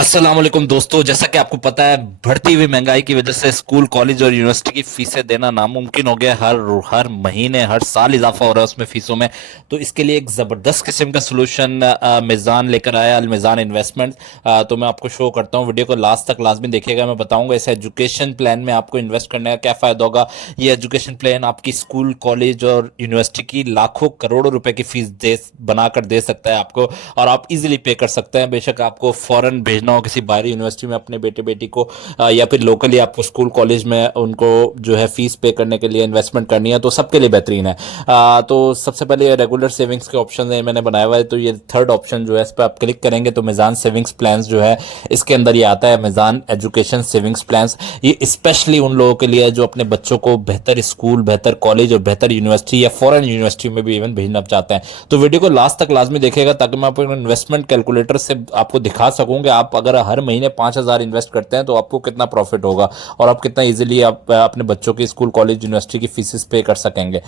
अस्सलाम वालेकुम दोस्तों। जैसा कि आपको पता है, बढ़ती हुई महंगाई की वजह से स्कूल कॉलेज और यूनिवर्सिटी की फीसें देना नामुमकिन हो गया। हर हर महीने हर साल इजाफा हो रहा है उसमें फीसों में। तो इसके लिए एक ज़बरदस्त किस्म का सोल्यूशन मिज़ान लेकर आया, अल मिज़ान इन्वेस्टमेंट। तो मैं आपको शो करता हूँ, वीडियो को लास्ट तक लाजमी देखिएगा। मैं बताऊंगा इस एजुकेशन प्लान में आपको इन्वेस्ट करने का क्या फ़ायदा होगा। ये एजुकेशन प्लान आपकी स्कूल कॉलेज और यूनिवर्सिटी की लाखों करोड़ों रुपए की फीस बनाकर दे सकता है आपको, और आप इजीली पे कर सकते हैं। बेशक आपको फॉरेन भेजना हो किसी बाहरी यूनिवर्सिटी में अपने बेटे बेटी को, या फिर लोकली आपको स्कूल कॉलेज में उनको जो है फीस पे करने के लिए इन्वेस्टमेंट करनी है, तो सबके लिए बेहतरीन है। तो सबसे पहले रेगुलर सेविंग्स के ऑप्शन है मैंने बनाया हुआ है। तो ये थर्ड ऑप्शन जो है, इस पर आप क्लिक करेंगे तो मिजान सेविंग्स प्लान जो है इसके अंदर ये आता है, मिजान एजुकेशन सेविंग्स प्लान। ये स्पेशली उन लोगों के लिए जो अपने बच्चों को बेहतर स्कूल, बेहतर कॉलेज और बेहतर यूनिवर्सिटी या फॉरेन यूनिवर्सिटी में भी इवन भेजना चाहते हैं। तो वीडियो को लास्ट तक लाजमी देखेगा ताकि मैं अपने इन्वेस्टमेंट कैलकुलेटर से आपको दिखा सकूं कि आप अगर हर महीने 5,000 इन्वेस्ट करते हैं तो आपको कितना प्रॉफिट होगा, और आप कितना इजीली आप अपने बच्चों की स्कूल कॉलेज यूनिवर्सिटी की फीसेस पे कर सकेंगे।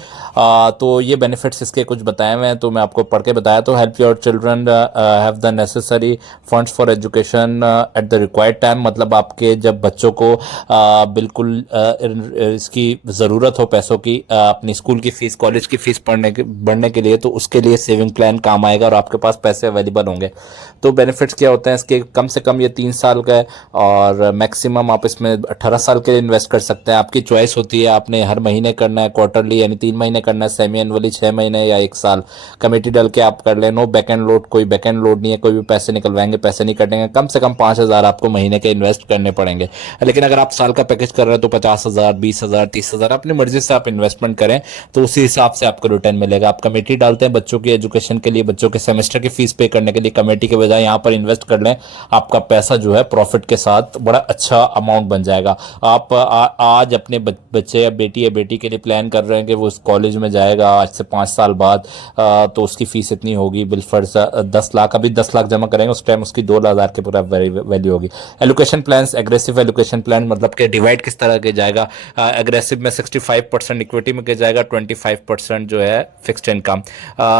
तो ये बेनिफिट्स इसके कुछ बताए हुए हैं, तो मैं आपको पढ़ के बताया। तो help your children have the necessary funds for education at the required time. मतलब आपके जब बच्चों को बिल्कुल इसकी ज़रूरत हो पैसों की, अपनी स्कूल की फ़ीस, कॉलेज की फ़ीस बढ़ने के लिए, तो उसके लिए सेविंग प्लान काम आएगा और आपके पास पैसे अवेलेबल होंगे। तो बेनिफिट्स क्या होते हैं इसके, कम से कम ये 3 साल का है, और मैक्सिमम आप इसमें 18 साल के लिए इन्वेस्ट कर सकते हैं। आपकी चॉइस होती है, आपने हर महीने करना है, क्वार्टरली यानी 3 महीने करना है, सेमी एनुअली 6 महीने, या 1 साल। कमेटी डाल के आप कर लें। नो बैक एंड लोड, कोई बैक एंड लोड नहीं है, कोई भी पैसे निकलवाएंगे पैसे नहीं कटेंगे। कम से कम 5,000 आपको महीने के इन्वेस्ट करने पड़ेंगे। लेकिन अगर आप साल का पैकेज कर रहे हैं तो 50,000, 20,000, 30,000 अपनी मर्जी से आप इन्वेस्टमेंट करें, तो उसी हिसाब से आपको रिटर्न मिलेगा। आप कमेटी डालते हैं बच्चों की एजुकेशन के लिए, बच्चों के सेमेस्टर की फीस पे करने के लिए, कमेटी के बजाय यहाँ पर इन्वेस्ट कर लें, आपका पैसा जो है प्रॉफिट के साथ बड़ा अच्छा अमाउंट बन जाएगा। आप आज अपने बच्चे या बेटी के लिए प्लान कर रहे हैं कि वो उस कॉलेज में जाएगा आज से 5 साल बाद, तो उसकी फीस इतनी होगी, बिलफर्ज 10 लाख, अभी 10 लाख जमा करेंगे, उस टाइम उसकी 2,000 के पूरा वैल्यू होगी। Education plan, aggressive education plan, मतलब कि डिवाइड किस तरह के जाएगा। एग्रेसिव में 65% इक्विटी में के जाएगा, 25% जो है फिक्स्ड इनकम।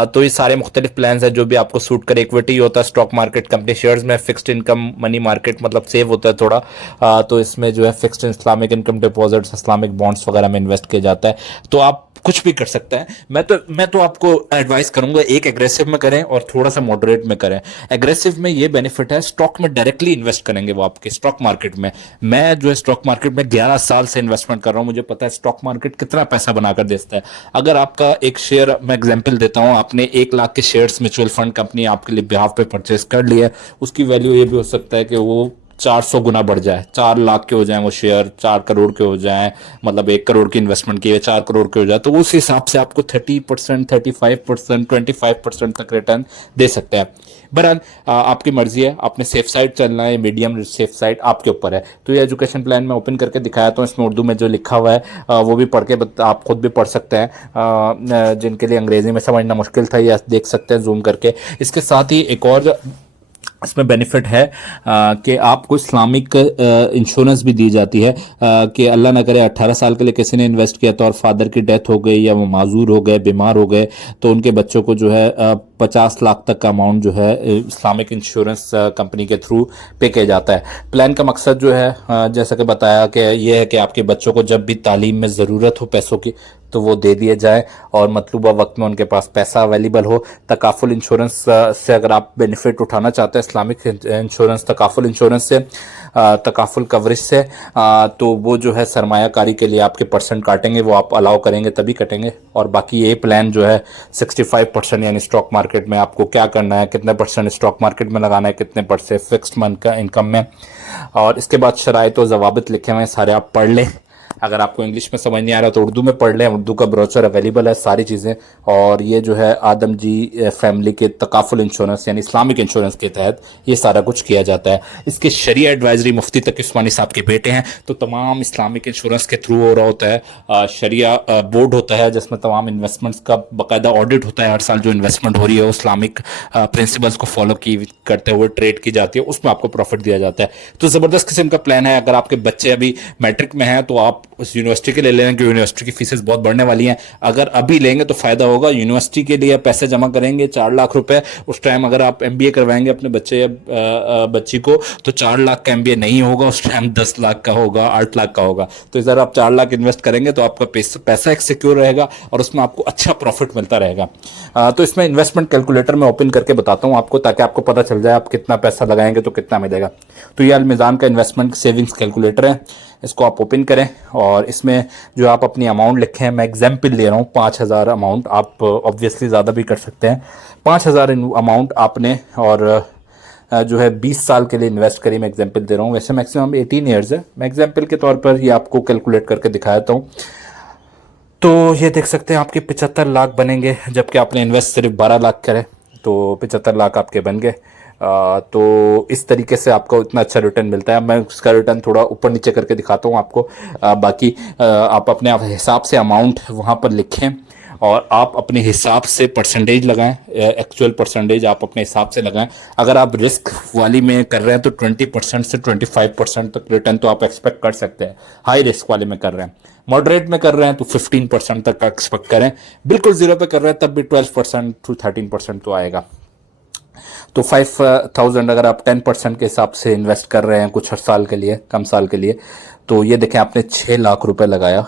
तो ये सारे मुख्तलिफ प्लान है जो भी आपको सूट करे। इक्विटी होता है स्टॉक मार्केट, कंपनी शेयर्स में। फिक्स्ड इनकम मनी मार्केट, मतलब सेव होता है थोड़ा। तो इसमें जो है fixed Islamic income deposits, Islamic bonds वगैरह में इन्वेस्ट किया जाता है। तो आप कुछ भी कर सकते हैं। मैं तो आपको एडवाइस करूंगा, एक एग्रेसिव में करें और थोड़ा सा मॉडरेट में करें। एग्रेसिव में ये बेनिफिट है, स्टॉक में डायरेक्टली इन्वेस्ट करेंगे वो आपके स्टॉक मार्केट में। मैं जो है स्टॉक मार्केट में 11 साल से इन्वेस्टमेंट कर रहा हूं, मुझे पता है स्टॉक मार्केट कितना पैसा बनाकर देता है। अगर आपका एक शेयर, मैं एग्जांपल देता हूं, आपने 1 लाख के शेयर्स म्यूचुअल फंड कंपनी आपके लिए बिहाफ पे परचेस कर लिया है, उसकी वैल्यू ये भी हो सकता है कि वो 400 गुना बढ़ जाए, 4 लाख के हो जाए वो शेयर, 4 करोड़ के हो जाए, मतलब 1 करोड़ की इन्वेस्टमेंट की है 4 करोड़ के हो जाए, तो उस हिसाब से आपको 30%, 35%, 25% तक रिटर्न दे सकते हैं। बहरहाल आपकी मर्जी है, आपने सेफ साइड चलना है, मीडियम सेफ साइड आपके ऊपर है। तो ये एजुकेशन प्लान मैं ओपन करके दिखाया, तो इसमें उर्दू में जो लिखा हुआ है वो भी पढ़ के आप खुद भी पढ़ सकते हैं। जिनके लिए अंग्रेजी में समझना मुश्किल था, ये देख सकते हैं जूम करके। इसके साथ ही एक और इसमें बेनिफिट है कि आपको इस्लामिक इंश्योरेंस भी दी जाती है, कि अल्लाह ना करे 18 साल के लिए किसी ने इन्वेस्ट किया तो और फादर की डेथ हो गई, या वो माजूर हो गए, बीमार हो गए, तो उनके बच्चों को जो है 50 लाख तक का अमाउंट जो है इस्लामिक इंश्योरेंस कंपनी के थ्रू पे किया जाता है। प्लान का मकसद जो है, जैसा कि बताया, कि ये है कि आपके बच्चों को जब भी तालीम में ज़रूरत हो पैसों की तो वो दे दिए जाए, और मतलूबा वक्त में उनके पास पैसा अवेलेबल हो। तकाफुल इंश्योरेंस से अगर आप बेनिफिट उठाना चाहते हैं, इस्लामिक इंश्योरेंस, तकाफुल इंश्योरेंस से, तकाफुल कवरेज से, तो वो जो है सरमायाकारी के लिए आपके परसेंट काटेंगे, वो आप अलाउ करेंगे तभी कटेंगे। और बाकी ये प्लान जो है 65%, यानी स्टॉक मार्केट में आपको क्या करना है, कितने परसेंट स्टॉक मार्केट में लगाना है, कितने परसेंट फिक्स्ड मंथ का इनकम में। और इसके बाद शराइत और ज़वाबित लिखे हुए हैं, सारे आप पढ़ लें। अगर आपको इंग्लिश में समझ नहीं आ रहा तो उर्दू में पढ़ लें, उर्दू का ब्रोचर अवेलेबल है, सारी चीज़ें। और ये जो है आदम जी फैमिली के तकाफुल इंश्योरेंस यानी इस्लामिक इंश्योरेंस के तहत ये सारा कुछ किया जाता है। इसके शरिया एडवाइजरी मुफ्ती तकी उस्मानी साहब के बेटे हैं, तो तमाम इस्लामिक इंश्योरेंस के थ्रू हो रहा होता है। शरिया बोर्ड होता है जिसमें तमाम इन्वेस्टमेंट्स का बाकायदा ऑडिट होता है। हर साल जो इन्वेस्टमेंट हो रही है वो इस्लामिक प्रिंसिपल्स को फॉलो की करते हुए ट्रेड की जाती है, उसमें आपको प्रॉफिट दिया जाता है। तो ज़बरदस्त किस्म का प्लान है। अगर आपके बच्चे अभी मैट्रिक में हैं तो आप उस यूनिवर्सिटी के लिए ले लें, क्योंकि यूनिवर्सिटी की फीसेस बहुत बढ़ने वाली हैं। अगर अभी लेंगे तो फायदा होगा। यूनिवर्सिटी के लिए पैसे जमा करेंगे 4 लाख रुपए, उस टाइम अगर आप एमबीए करवाएंगे अपने बच्चे या बच्ची को, तो 4 लाख का एमबीए नहीं होगा, उस टाइम 10 लाख का होगा, 8 लाख का होगा। तो इधर आप 4 लाख इन्वेस्ट करेंगे तो आपका पैसा एक सिक्योर रहेगा और उसमें आपको अच्छा प्रॉफिट मिलता रहेगा। तो इसमें इन्वेस्टमेंट कैलकुलेटर में ओपन करके बताता हूँ आपको, ताकि आपको पता चल जाए आप कितना पैसा लगाएंगे तो कितना मिलेगा। तो ये अलमिज़ान का इन्वेस्टमेंट सेविंग्स कैलकुलेटर है, इसको आप ओपन करें और इसमें जो आप अपनी अमाउंट लिखें, मैं एग्जाम्पल ले रहा हूँ 5,000 अमाउंट, आप ऑब्वियसली ज़्यादा भी कर सकते हैं। 5,000 अमाउंट आपने और जो है 20 साल के लिए इन्वेस्ट करी, मैं एग्जाम्पल दे रहा हूँ, वैसे मैक्सिमम 18 ईयर्स है, मैं एग्जाम्पल के तौर पर ये आपको कैलकुलेट करके दिखा देता हूँ। तो ये देख सकते हैं आपके 75 लाख बनेंगे, जबकि आपने इन्वेस्ट सिर्फ 12 लाख करे, तो 75 लाख आपके बन गए। तो इस तरीके से आपको इतना अच्छा रिटर्न मिलता है। मैं उसका रिटर्न थोड़ा ऊपर नीचे करके दिखाता हूँ आपको। बाकी आप अपने हिसाब से अमाउंट वहाँ पर लिखें और आप अपने हिसाब से परसेंटेज लगाएं, एक्चुअल परसेंटेज आप अपने हिसाब से लगाएं। अगर आप रिस्क वाली में कर रहे हैं तो 20% से 25% तक रिटर्न तो आप एक्सपेक्ट कर सकते हैं। हाई रिस्क वाले में कर रहे हैं, मॉडरेट में कर रहे हैं तो 15% तक का एक्सपेक्ट करें। बिल्कुल जीरो पे कर रहे हैं तब भी 12% टू 13% तो आएगा। तो 5,000 अगर आप 10% के हिसाब से इन्वेस्ट कर रहे हैं कुछ साल के लिए, कम साल के लिए, तो ये देखें आपने 6 लाख रुपए लगाया,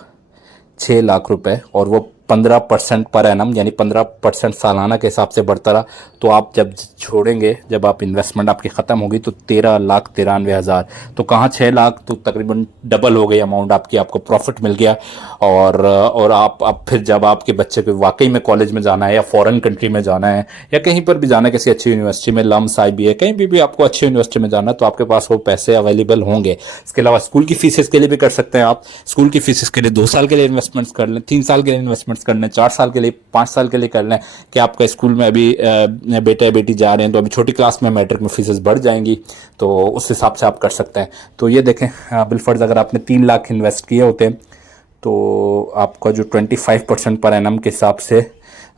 6 लाख रुपए, और वो 15% पर एनम यानी 15% सालाना के हिसाब से बढ़ता रहा। तो आप जब छोड़ेंगे, जब आप इन्वेस्टमेंट आपकी ख़त्म होगी तो 13,93,000, तो कहाँ 6 लाख, तो तकरीबन डबल हो गई अमाउंट आपकी, आपको प्रॉफिट मिल गया। और आप फिर जब आपके बच्चे को वाकई में कॉलेज में जाना है या फॉरेन कंट्री में जाना है या कहीं पर भी जाना है, किसी अच्छी यूनिवर्सिटी में, लम्स IBA कहीं भी आपको अच्छी यूनिवर्सिटी में जाना है, तो आपके पास वो पैसे अवेलेबल होंगे। इसके अलावा स्कूल की फीसेस के लिए भी कर सकते हैं आप। स्कूल की फीसेस के लिए 2 साल के लिए इन्वेस्टमेंट्स कर लें, 3 साल के लिए इन्वेस्टमेंट्स कर लें, 4 साल के लिए, 5 साल के लिए कर लें कि आपका स्कूल में अभी बेटा या बेटी जा रहे हैं तो अभी छोटी क्लास में मैट्रिक में फीसेस बढ़ जाएंगी, तो उस हिसाब से आप कर सकते हैं। तो ये देखें बिलफर्ज अगर आपने 3 लाख इन्वेस्ट किए होते हैं तो आपका जो 25% पर एनम के हिसाब से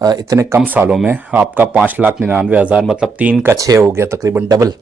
इतने कम सालों में आपका 5,99,000, मतलब 3 का 6 हो गया, तकरीबन डबल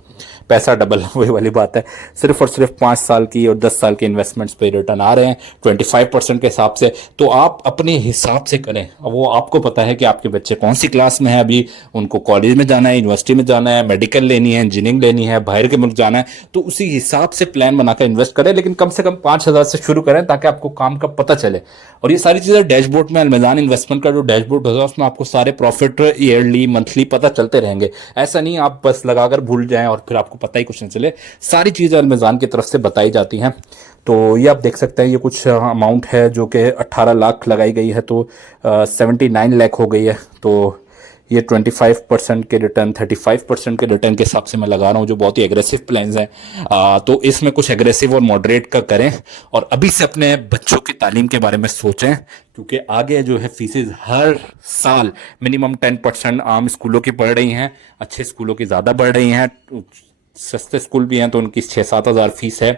पैसा, डबल। वही वाली बात है, सिर्फ और सिर्फ 5 साल की और 10 साल की इन्वेस्टमेंट्स पे रिटर्न आ रहे हैं 25% के हिसाब से। तो आप अपने हिसाब से करें, वो आपको पता है कि आपके बच्चे कौन सी क्लास में है, अभी उनको कॉलेज में जाना है, यूनिवर्सिटी में जाना है, मेडिकल लेनी है, इंजीनियरिंग लेनी है, बाहर के मुल्क जाना है, तो उसी हिसाब से प्लान बनाकर इन्वेस्ट करें। लेकिन कम से कम 5,000 से शुरू करें ताकि आपको काम का पता चले। और ये सारी चीज़ें डैशबोर्ड में, अलमिज़ान इन्वेस्टमेंट का जो डैशबोर्ड होगा उसमें आपको सारे प्रॉफिट ईयरली, मंथली पता चलते रहेंगे। ऐसा नहीं आप बस लगाकर भूल जाएं और फिर आपको पता ही कुछ नहीं चले। सारी चीज़ें अलमिज़ान की तरफ से बताई जाती हैं। तो ये आप देख सकते हैं, ये कुछ अमाउंट है जो कि 18 लाख लगाई गई है, तो 79 लाख हो गई है। तो ये 25% के रिटर्न, 35% के रिटर्न के हिसाब से मैं लगा रहा हूँ, जो बहुत ही एग्रेसिव प्लान्स हैं। तो इसमें कुछ एग्रेसिव और मॉडरेट का करें और अभी से अपने बच्चों की तालीम के बारे में सोचें, क्योंकि आगे जो है फीसेस हर साल मिनिमम 10% आम स्कूलों की बढ़ रही हैं, अच्छे स्कूलों की ज़्यादा बढ़ रही हैं, सस्ते स्कूल भी हैं तो उनकी 6-7 हज़ार फीस है,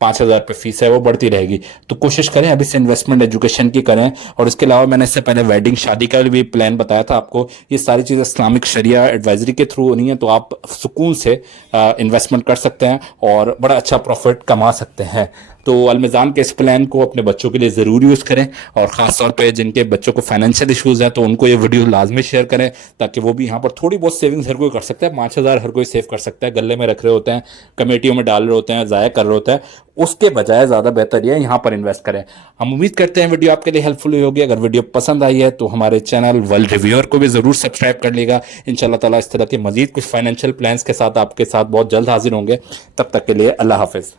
5,000 पे फीस है, वो बढ़ती रहेगी। तो कोशिश करें अभी से इन्वेस्टमेंट एजुकेशन की करें। और इसके अलावा मैंने इससे पहले वेडिंग, शादी का भी प्लान बताया था आपको। ये सारी चीज़ें इस्लामिक शरिया एडवाइजरी के थ्रू होनी है, तो आप सुकून से इन्वेस्टमेंट कर सकते हैं और बड़ा अच्छा प्रॉफिट कमा सकते हैं। तो अलमिज़ान के इस प्लान को अपने बच्चों के लिए ज़रूर यूज़ करें, और ख़ास तौर पे जिनके बच्चों को फाइनेंशियल इश्यूज़ हैं तो उनको ये वीडियो लाजमी शेयर करें, ताकि वो भी यहाँ पर थोड़ी बहुत सेविंग्स हर कोई कर सकता है। 5,000 हर कोई सेव कर सकता है, गले में रख रहे होते हैं, कमेटियों में डाल रहे होते हैं, ज़ाया कर रहे होते हैं, उसके बजाय ज़्यादा बेहतर ये यहाँ पर इन्वेस्ट करें। हम उम्मीद करते हैं वीडियो आपके लिए हेल्पफुल हुई होगी। अगर वीडियो पसंद आई है तो हमारे चैनल वर्ल्ड रिव्यूअर को भी ज़रूर सब्सक्राइब कर लीजिएगा। इंशाल्लाह ताला इस तरह के मजीद कुछ फाइनेंशियल प्लान्स के साथ आपके साथ बहुत जल्द हाजिर होंगे। तब तक के लिए अल्लाह हाफिज़।